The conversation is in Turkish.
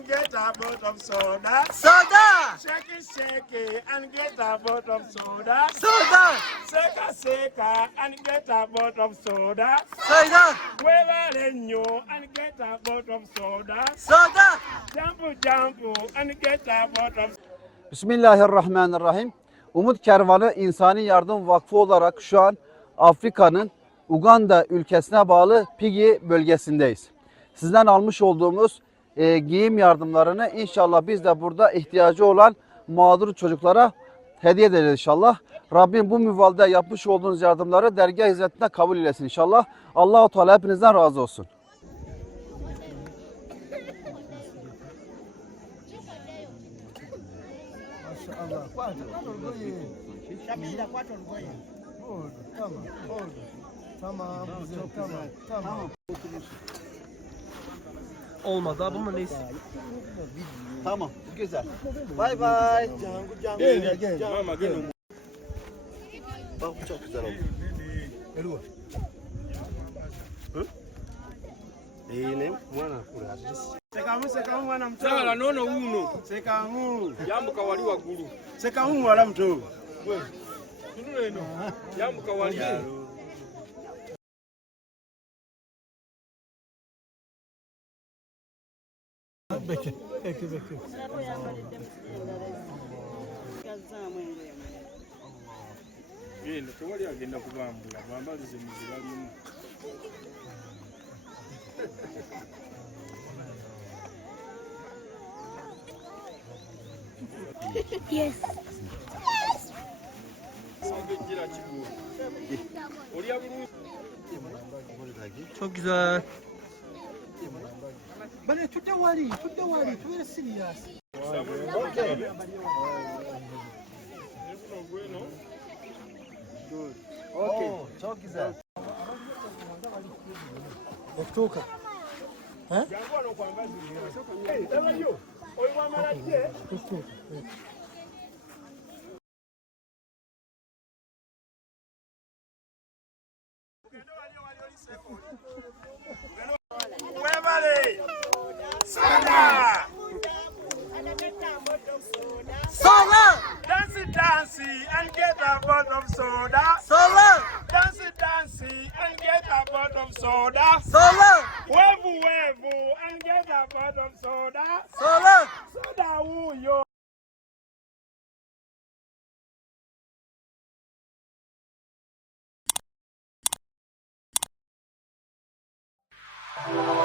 and get a bottle of soda. Soda! Shake it and get a bottle of soda. Soda! Shake and get a bottle of soda. Soda! Wave you and get a bottle of soda. Soda! Jump and get a bottle of Bismillahirrahmanirrahim. Umut Kervanı İnsani Yardım Vakfı olarak şu an Afrika'nın Uganda ülkesine bağlı Pigi bölgesindeyiz. Sizden almış olduğumuz giyim yardımlarını inşallah biz de burada ihtiyacı olan mağdur çocuklara hediye edeceğiz inşallah. Rabbim bu müvalde yapmış olduğunuz yardımları dergah hizmetine kabul eylesin inşallah. Allah-u Teala hepinizden razı olsun. Tamam. Olmadı abi ama neyse. Tamam, güzel. Bay bay. soda. Bak bu çok güzel oldu. Seka mwana mtoto. Sala nono uno. Seka ngu. Yambuka wali wagulu. Seka ngu wala mtoto. Wewe. Tunule eno. Yambuka wali. Bekle. Genda tewali agenda kubambula bambalize muzira limu. Yes. Çok güzel. Bale tutawali, tuwe serious. Okay, çok güzel. Okutoka. Webale. Soda. Sola! Dance and get a bottle of soda. Sola! Dance and get a bottle of soda. Sola! Wave and get a bottle of soda. Sola! Soda who yo. Thank you.